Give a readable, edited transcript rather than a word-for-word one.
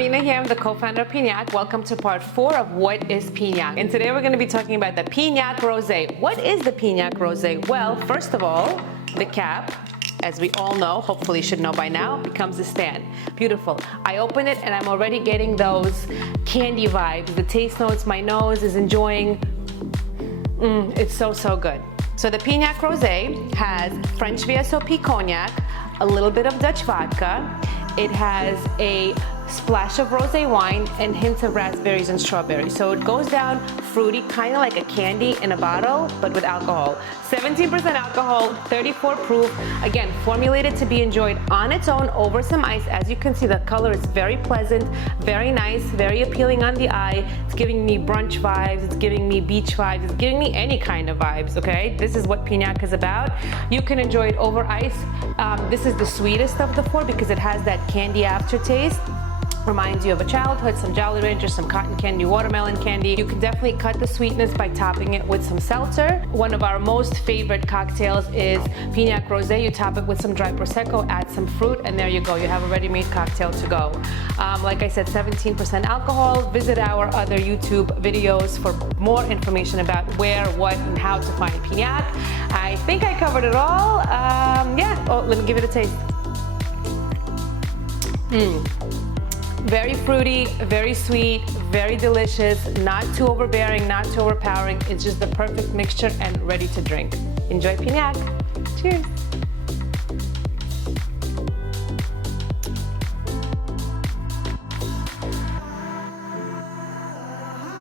Marina here. I'm the co-founder of Piñaq. Welcome to part 4 of What is Piñaq? And today we're going to be talking about the Piñaq Rosé. What is the Piñaq Rosé? Well, first of all, the cap, as we all know, hopefully you should know by now, becomes a stand. Beautiful. I open it and I'm already getting those candy vibes. The taste notes, my nose is enjoying. It's so good. So the Piñaq Rosé has French VSOP Cognac, a little bit of Dutch Vodka. It has a splash of Rosé Wine and hints of raspberries and strawberries. So it goes down fruity, kind of like a candy in a bottle, but with alcohol. 17% alcohol, 34 proof. Again, formulated to be enjoyed on its own over some ice. As you can see, the color is very pleasant, very nice, very appealing on the eye. It's giving me brunch vibes, it's giving me beach vibes, it's giving me any kind of vibes, okay? This is what Piñaq is about. You can enjoy it over ice. This is the sweetest of the 4 because it has that candy aftertaste. Reminds you of a childhood, some Jolly Ranchers, some cotton candy, watermelon candy. You can definitely cut the sweetness by topping it with some seltzer. One of our most favorite cocktails is Piñaq Rosé. You top it with some dry Prosecco, add some fruit, and there you go. You have a ready-made cocktail to go. Like I said, 17% alcohol. Visit our other YouTube videos for more information about where, what, and how to find Piñaq. I think I covered it all. Let me give it a taste. Very fruity, very sweet, very delicious, not too overbearing, not too overpowering. It's just the perfect mixture and ready to drink. Enjoy Piñaq. Cheers.